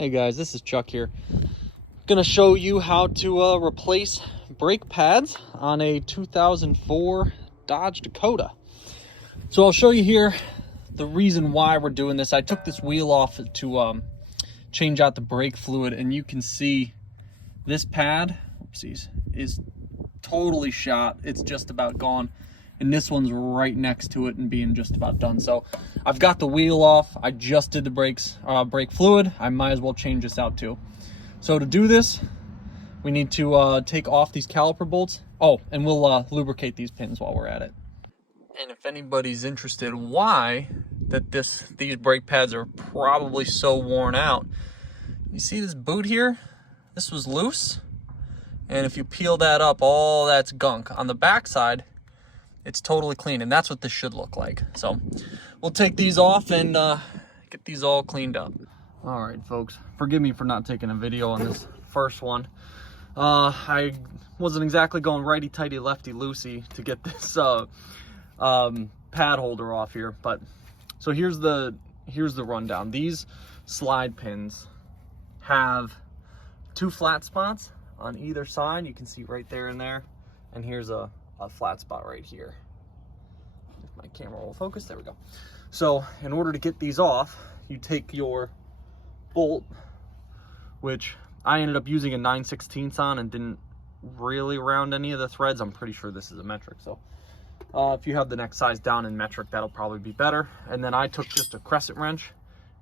Hey guys, this is Chuck here. Gonna show you how to replace brake pads on a 2004 Dodge Dakota. So I'll show you here the reason why we're doing this. I took this wheel off to change out the brake fluid, and you can see this pad, oopsies, is totally shot. It's just about gone. And this one's right next to it and being just about done. So I've got the wheel off. I just did the brake fluid. I might as well change this out too. So to do this, we need to take off these caliper bolts. Oh, and we'll lubricate these pins while we're at it. And if anybody's interested why that these brake pads are probably so worn out, you see this boot here? This was loose. And if you peel that up, all that's gunk. On the back side, it's totally clean, and that's what this should look like. So we'll take these off and get these all cleaned up. All right, folks, forgive me for not taking a video on this first one. I wasn't exactly going righty-tighty, lefty-loosey to get this pad holder off here, but so here's the rundown. These slide pins have two flat spots on either side. You can see right there and there, and here's a flat spot right here. If my camera will focus, there we go. So in order to get these off, you take your bolt, which I ended up using a 9/16 on and didn't really round any of the threads. I'm pretty sure this is a metric, so if you have the next size down in metric, that'll probably be better. And then I took just a crescent wrench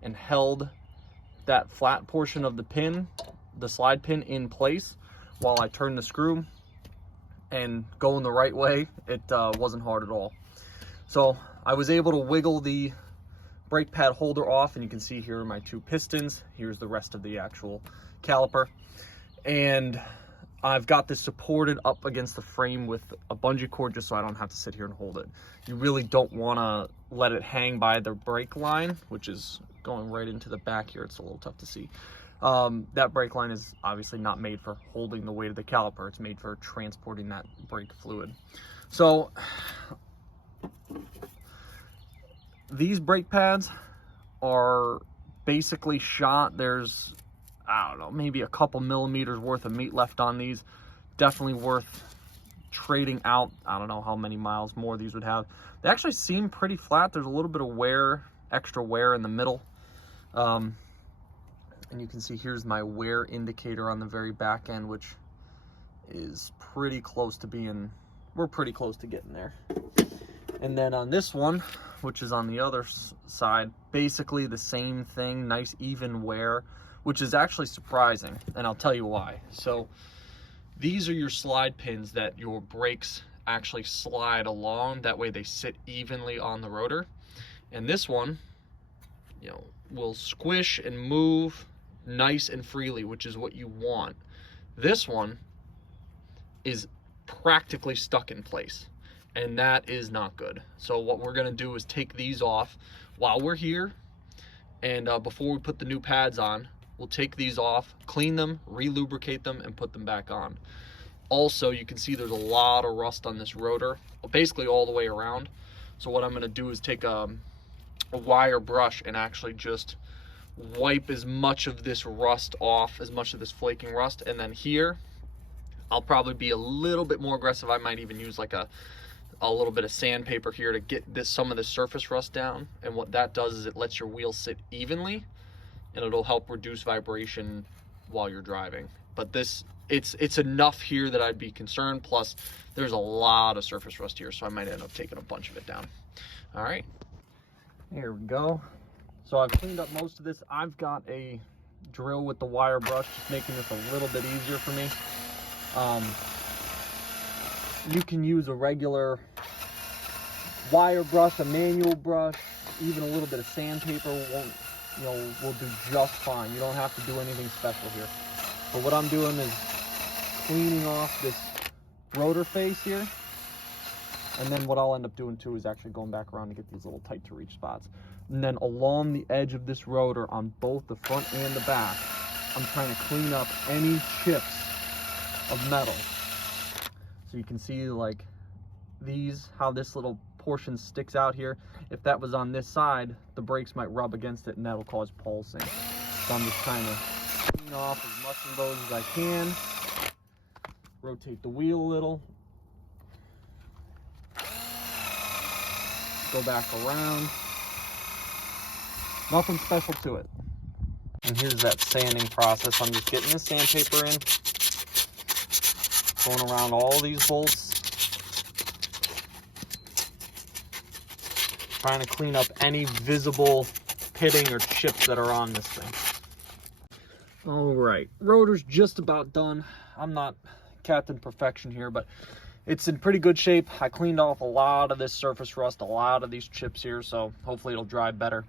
and held that flat portion of the pin, the slide pin, in place while I turned the screw. And going the right way, it wasn't hard at all. So I was able to wiggle the brake pad holder off, and you can see here are my two pistons. Here's the rest of the actual caliper. And I've got this supported up against the frame with a bungee cord just so I don't have to sit here and hold it. You really don't want to let it hang by the brake line, which is going right into the back here. It's a little tough to see. That brake line is obviously not made for holding the weight of the caliper. It's made for transporting that brake fluid. So these brake pads are basically shot. There's, I don't know, maybe a couple millimeters worth of meat left on these. Definitely worth trading out. I don't know how many miles more these would have. They actually seem pretty flat. There's a little bit of wear, extra wear in the middle. And you can see here's my wear indicator on the very back end, which is pretty close to being, we're pretty close to getting there. And then on this one, which is on the other side, basically the same thing, nice even wear, which is actually surprising, and I'll tell you why. So these are your slide pins that your brakes actually slide along. That way they sit evenly on the rotor. And this one, you know, will squish and move nice and freely, which is what you want. This one is practically stuck in place, and that is not good. So what we're going to do is take these off while we're here, and before we put the new pads on, we'll take these off, clean them, re-lubricate them, and put them back on. Also, you can see there's a lot of rust on this rotor, basically all the way around. So what I'm going to do is take a wire brush and actually just wipe as much of this rust off, as much of this flaking rust. And then here, I'll probably be a little bit more aggressive. I might even use like a little bit of sandpaper here to get some of the surface rust down. And what that does is it lets your wheel sit evenly, and it'll help reduce vibration while you're driving. But it's enough here that I'd be concerned. Plus, there's a lot of surface rust here, so I might end up taking a bunch of it down. All right, here we go. So I've cleaned up most of this. I've got a drill with the wire brush, just making this a little bit easier for me. You can use a regular wire brush, a manual brush, even a little bit of sandpaper will do just fine. You don't have to do anything special here. But what I'm doing is cleaning off this rotor face here. And then what I'll end up doing too is actually going back around to get these little tight to reach spots. And then along the edge of this rotor on both the front and the back, I'm trying to clean up any chips of metal. So you can see like these, how this little portion sticks out here. If that was on this side, the brakes might rub against it and that'll cause pulsing. So I'm just trying to clean off as much of those as I can. Rotate the wheel a little. Go back around. Nothing special to it. And here's that sanding process. I'm just getting the sandpaper in, going around all these bolts, trying to clean up any visible pitting or chips that are on this thing. All right, rotor's just about done. I'm not Captain Perfection here, but it's in pretty good shape. I cleaned off a lot of this surface rust, a lot of these chips here, so hopefully it'll dry better.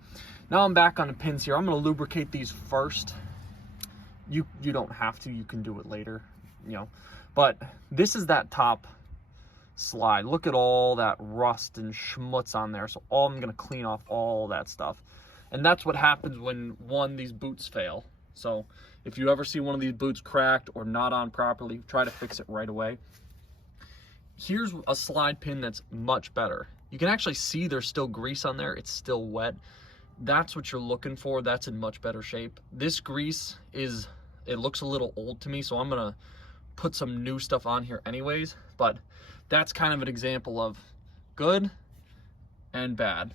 Now I'm back on the pins here. I'm going to lubricate these first. You don't have to. You can do it later, you know. But this is that top slide. Look at all that rust and schmutz on there. So I'm going to clean off all that stuff. And that's what happens when, these boots fail. So if you ever see one of these boots cracked or not on properly, try to fix it right away. Here's a slide pin that's much better. You can actually see there's still grease on there. It's still wet. That's what you're looking for. That's in much better shape. This grease it looks a little old to me, so I'm gonna put some new stuff on here anyways, but that's kind of an example of good and bad.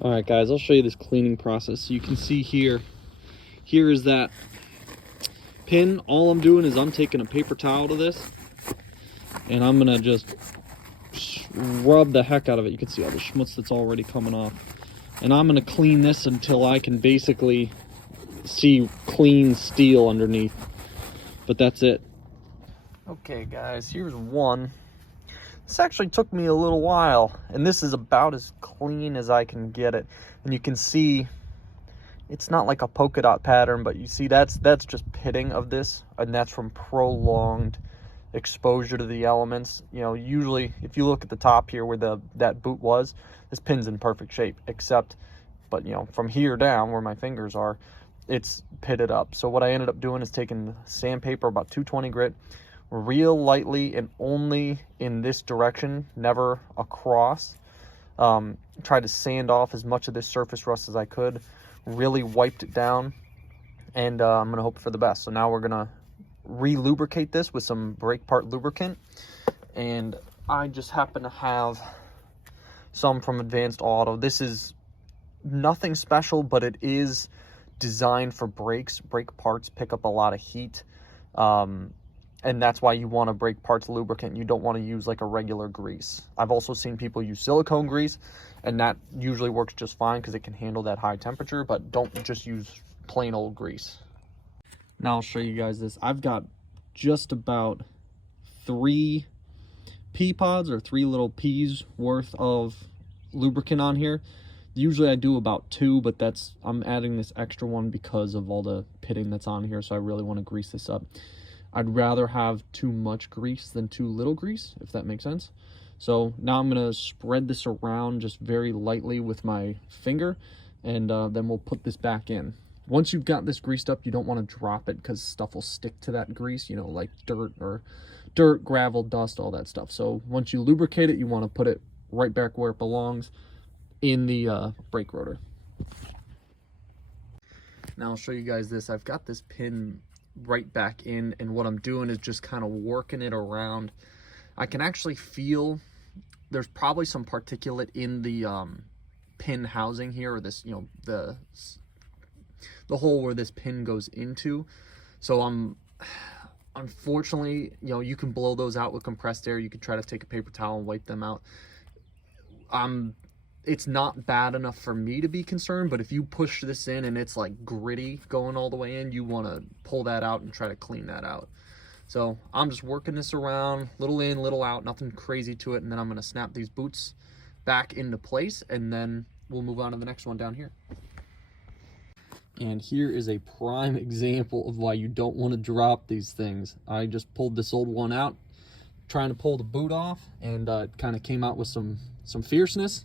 All right, guys, I'll show you this cleaning process. So you can see here is that pin. All I'm doing is I'm taking a paper towel to this, and I'm gonna just rub the heck out of it. You can see all the schmutz that's already coming off. And I'm gonna clean this until I can basically see clean steel underneath. But that's it. Okay, guys, here's one. This actually took me a little while, and this is about as clean as I can get it. And you can see it's not like a polka dot pattern, but you see that's just pitting of this, and that's from prolonged exposure to the elements. You know, usually if you look at the top here where that boot was, this pin's in perfect shape, but you know, from here down where my fingers are, it's pitted up. So what I ended up doing is taking sandpaper, about 220 grit, real lightly and only in this direction, never across. Tried to sand off as much of this surface rust as I could, really wiped it down, and I'm gonna hope for the best. So now we're gonna re-lubricate this with some brake part lubricant, and I just happen to have some from Advanced Auto. This is nothing special, but it is designed for brakes. Brake parts pick up a lot of heat, and that's why you want a brake parts lubricant. You don't want to use like a regular grease. I've also seen people use silicone grease, and that usually works just fine because it can handle that high temperature, but don't just use plain old grease. Now I'll show you guys this. I've got just about 3 pea pods, or 3 little peas worth of lubricant on here. Usually I do about 2, but I'm adding this extra one because of all the pitting that's on here, so I really want to grease this up. I'd rather have too much grease than too little grease, if that makes sense. So now I'm going to spread this around just very lightly with my finger, and then we'll put this back in. Once you've got this greased up, you don't want to drop it because stuff will stick to that grease, you know, like dirt, gravel, dust, all that stuff. So once you lubricate it, you want to put it right back where it belongs, in the brake rotor. Now I'll show you guys this. I've got this pin right back in, and what I'm doing is just kind of working it around. I can actually feel there's probably some particulate in the pin housing here, or this, you know, the hole where this pin goes into. So unfortunately, you know, you can blow those out with compressed air. You could try to take a paper towel and wipe them out. It's not bad enough for me to be concerned, but if you push this in and it's like gritty going all the way in, you want to pull that out and try to clean that out. So I'm just working this around, little in, little out, nothing crazy to it, and then I'm going to snap these boots back into place, and then we'll move on to the next one down here. And here is a prime example of why you don't want to drop these things. I just pulled this old one out, trying to pull the boot off, and it kind of came out with some fierceness,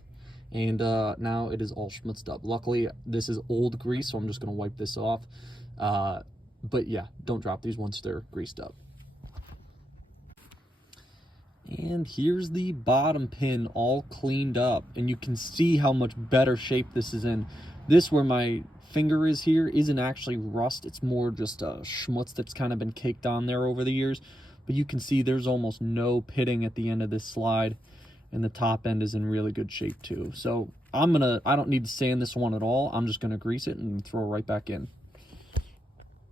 and now it is all schmutzed up. Luckily, this is old grease, so I'm just going to wipe this off. But yeah, don't drop these once they're greased up. And here's the bottom pin all cleaned up, and you can see how much better shape this is in. This where my finger is here isn't actually rust. It's more just a schmutz that's kind of been caked on there over the years. But you can see there's almost no pitting at the end of this slide, and the top end is in really good shape too. So I don't need to sand this one at all. I'm just gonna grease it and throw it right back in.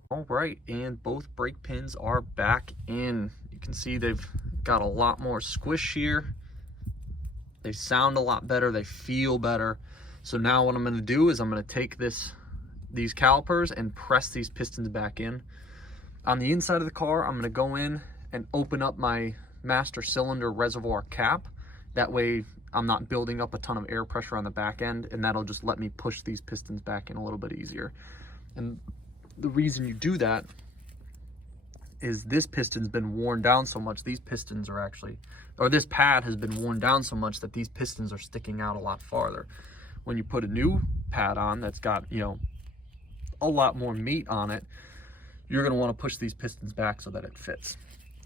All right, and both brake pins are back in. You can see they've got a lot more squish here. They sound a lot better, they feel better. So now what I'm gonna do is I'm gonna take these calipers and press these pistons back in. On the inside of the car, I'm gonna go in and open up my master cylinder reservoir cap. That way I'm not building up a ton of air pressure on the back end, and that'll just let me push these pistons back in a little bit easier. And the reason you do that is this piston's been worn down so much. These pistons are actually, or this pad has been worn down so much that these pistons are sticking out a lot farther. When you put a new pad on that's got, you know, a lot more meat on it, you're gonna wanna push these pistons back so that it fits.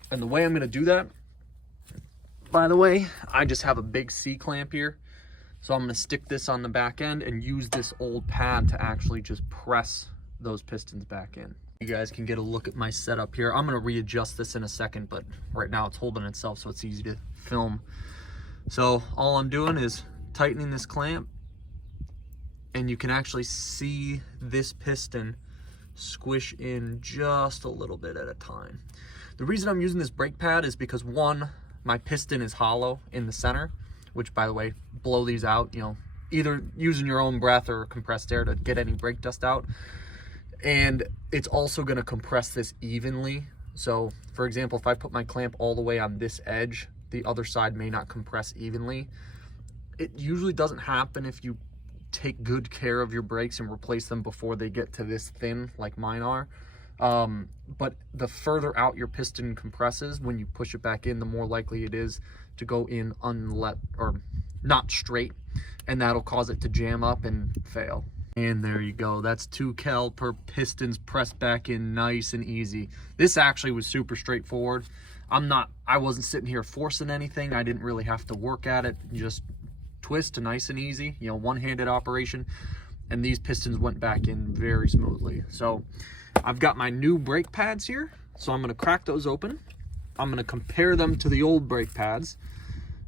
And the way I'm gonna do that, by the way, I just have a big C-clamp here. So I'm gonna stick this on the back end and use this old pad to actually just press those pistons back in. You guys can get a look at my setup here. I'm gonna readjust this in a second, but right now it's holding itself so it's easy to film. So all I'm doing is tightening this clamp, and you can actually see this piston squish in just a little bit at a time. The reason I'm using this brake pad is because one, my piston is hollow in the center, which by the way, blow these out, you know, either using your own breath or compressed air to get any brake dust out. And it's also gonna compress this evenly. So for example, if I put my clamp all the way on this edge, the other side may not compress evenly. It usually doesn't happen if you take good care of your brakes and replace them before they get to this thin like mine are. But the further out your piston compresses, when you push it back in, the more likely it is to go in not straight, and that'll cause it to jam up and fail. And there you go. That's 2 caliper pistons pressed back in nice and easy. This actually was super straightforward. I wasn't sitting here forcing anything. I didn't really have to work at it. Just twist nice and easy, you know, one-handed operation. And these pistons went back in very smoothly. So I've got my new brake pads here. So I'm gonna crack those open. I'm gonna compare them to the old brake pads.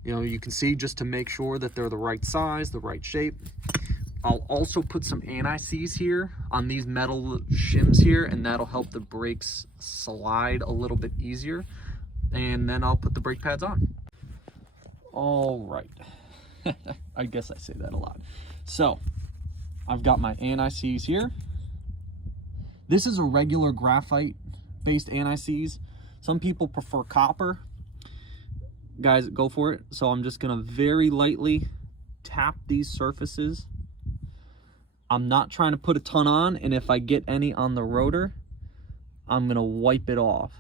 You know, you can see just to make sure that they're the right size, the right shape. I'll also put some anti-seize here on these metal shims here, and that'll help the brakes slide a little bit easier. And then I'll put the brake pads on. All right. I guess I say that a lot. So I've got my anti-seize here. This is a regular graphite based anti-seize. Some people prefer copper. Guys, go for it. So I'm just gonna very lightly tap these surfaces. I'm not trying to put a ton on, and if I get any on the rotor, I'm gonna wipe it off.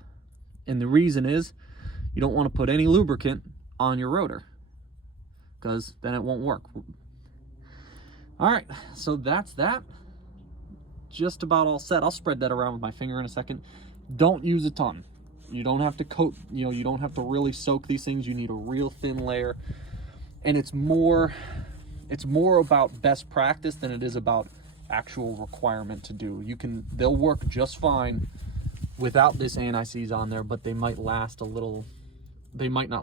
And the reason is, you don't wanna put any lubricant on your rotor, because then it won't work. All right, so that's that. Just about all set. I'll spread that around with my finger in a second. Don't use a ton. You don't have to coat, you know, you don't have to really soak these things. You need a real thin layer. And it's more about best practice than it is about actual requirement to do. They'll work just fine without this anti-seize on there, but they might not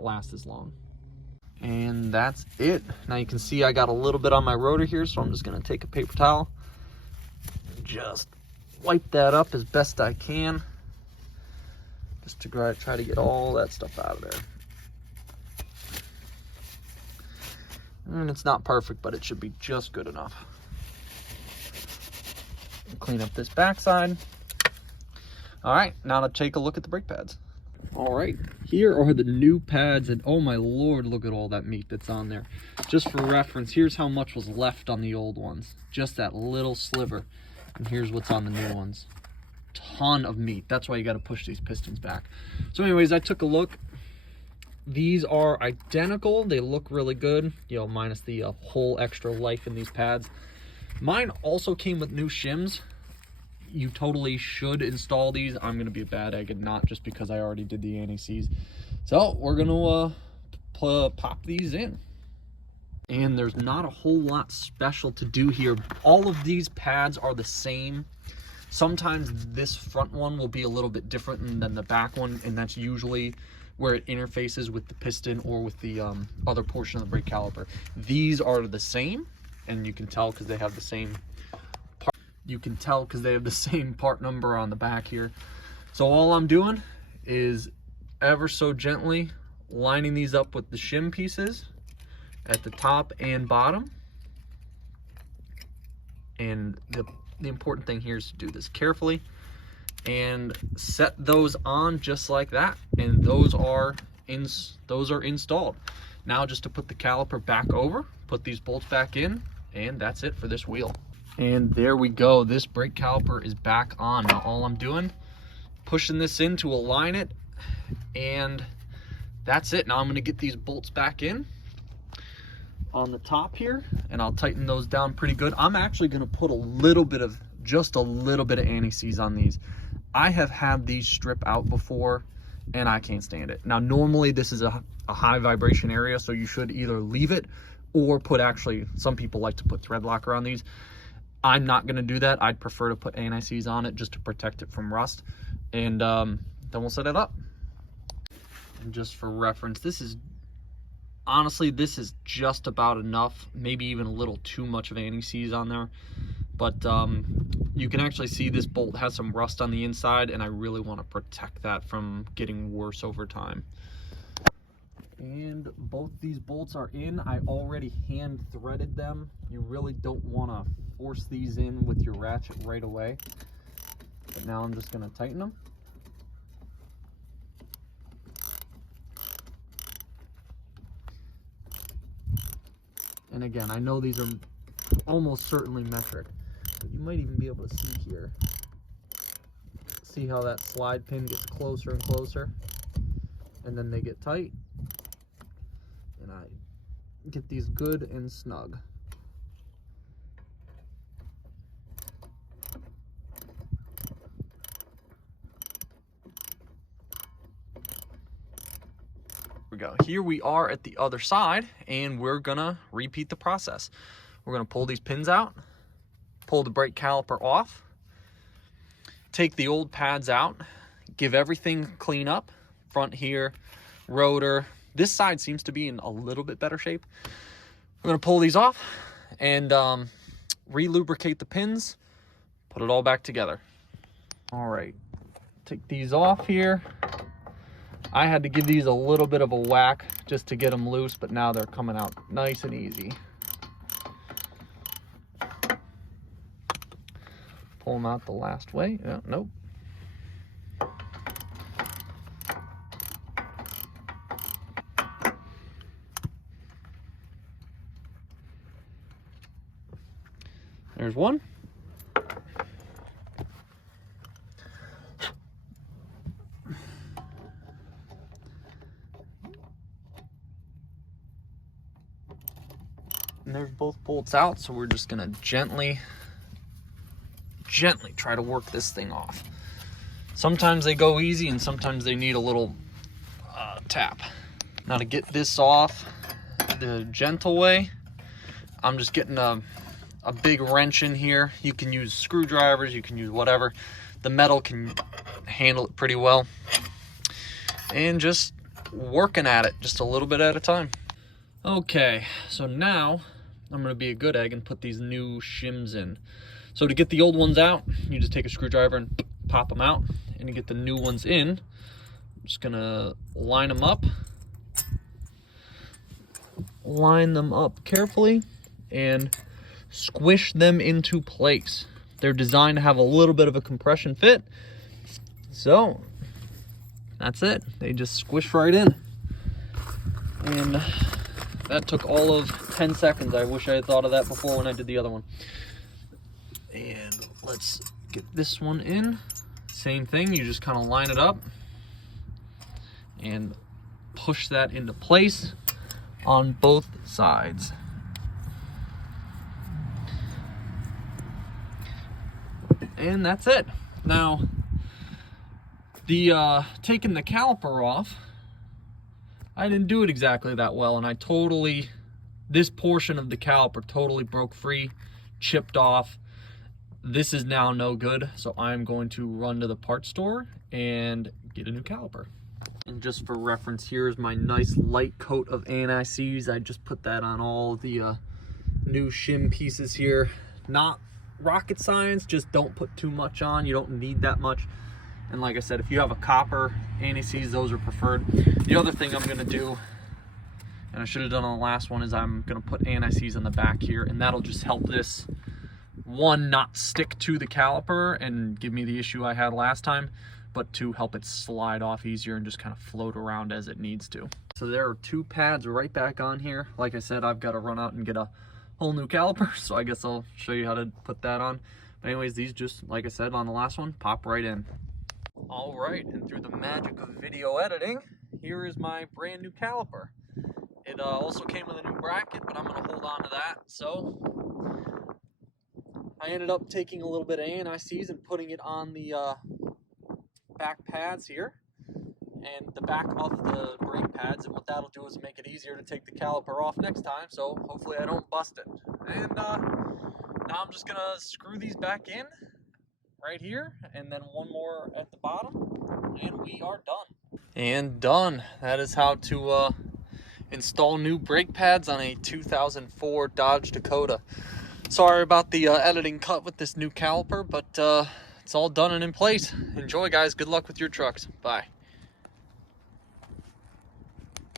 last as long. And that's it. Now you can see I got a little bit on my rotor here, so I'm just gonna take a paper towel and just wipe that up as best I can, just to try to get all that stuff out of there. And it's not perfect, but it should be just good enough. Clean up this backside. All right, now to take a look at the brake pads. All right, here are the new pads, and oh my Lord, look at all that meat that's on there. Just for reference, here's how much was left on the old ones. Just that little sliver. And here's what's on the new ones. Ton of meat. That's why you got to push these pistons back. So anyways, I took a look. These are identical. They look really good, you know, minus the whole extra life in these pads. Mine also came with new shims. You totally should install these. I'm going to be a bad egg and not, just because I already did the anti-seize. So we're going to pop these in. And there's not a whole lot special to do here. All of these pads are the same. Sometimes this front one will be a little bit different than the back one, and that's usually where it interfaces with the piston or with the other portion of the brake caliper. These are the same, and you can tell because they have the same part. You can tell because they have the same part number on the back here. So all I'm doing is ever so gently lining these up with the shim pieces at the top and bottom. And the important thing here is to do this carefully and set those on just like that, and those are installed. Now just to put the caliper back over, put these bolts back in, and that's it for this wheel. And there we go, this brake caliper is back on. Now all I'm doing, pushing this in to align it, and that's it. Now I'm going to get these bolts back in on the top here, and I'll tighten those down pretty good. I'm actually going to put just a little bit of anti-seize on these. I have had these strip out before, and I can't stand it. Now normally this is a high vibration area, so you should either leave it or put, actually some people like to put thread locker on these. I'm not going to do that. I'd prefer to put anti-seize on it just to protect it from rust, and then we'll set it up. And just for reference, honestly, this is just about enough, maybe even a little too much of anti-seize on there. But you can actually see this bolt has some rust on the inside, and I really want to protect that from getting worse over time. And both these bolts are in. I already hand threaded them. You really don't want to force these in with your ratchet right away. But now I'm just going to tighten them. And again, I know these are almost certainly metric, but you might even be able to see here. See how that slide pin gets closer and closer, and then they get tight, and I get these good and snug. We go. Here we are at the other side, and we're gonna repeat the process. We're gonna pull these pins out, pull the brake caliper off, take the old pads out, give everything clean up. Front here, rotor. This side seems to be in a little bit better shape. We're gonna pull these off and re-lubricate the pins, put it all back together. All right, take these off here. I had to give these a little bit of a whack just to get them loose, but now they're coming out nice and easy. Pull them out the last way. Oh, nope. There's one. And there's both bolts out, so we're just gonna gently try to work this thing off. Sometimes they go easy and sometimes they need a little tap. Now to get this off the gentle way, I'm just getting a big wrench in here. You can use screwdrivers, you can use whatever. The metal can handle it pretty well. And just working at it just a little bit at a time. Okay, so now I'm going to be a good egg and put these new shims in. So to get the old ones out, you just take a screwdriver and pop them out. And to get the new ones in, I'm just going to line them up carefully and squish them into place. They're designed to have a little bit of a compression fit. So that's it. They just squish right in. And that took all of 10 seconds. I wish I had thought of that before when I did the other one. And let's get this one in. Same thing, you just kind of line it up and push that into place on both sides. And that's it. Now, the taking the caliper off, I didn't do it exactly that well, and I totally this portion of the caliper totally broke free, chipped off. This is now no good, so I'm going to run to the parts store and get a new caliper. And just for reference, here's my nice light coat of anti-seize. I just put that on all the new shim pieces here. Not rocket science, just don't put too much on. You don't need that much. And like I said, if you have a copper anti-seize, those are preferred. The other thing I'm gonna do, and I should have done on the last one, is I'm gonna put anti-seize on the back here, and that'll just help this one, not stick to the caliper and give me the issue I had last time, but to help it slide off easier and just kind of float around as it needs to. So there are 2 pads right back on here. Like I said, I've got to run out and get a whole new caliper, so I guess I'll show you how to put that on. But anyways, these just, like I said on the last one, pop right in. All right, and through the magic of video editing, here is my brand new caliper. It also came with a new bracket, but I'm gonna hold on to that. So I ended up taking a little bit of anti-seize and putting it on the back pads here and the back of the brake pads, and what that'll do is make it easier to take the caliper off next time, so hopefully I don't bust it. And now I'm just gonna screw these back in right here, and then one more at the bottom, and we are done. And done. That is how to install new brake pads on a 2004 Dodge Dakota. Sorry about the editing cut with this new caliper, but it's all done and in place. Enjoy, guys. Good luck with your trucks. Bye.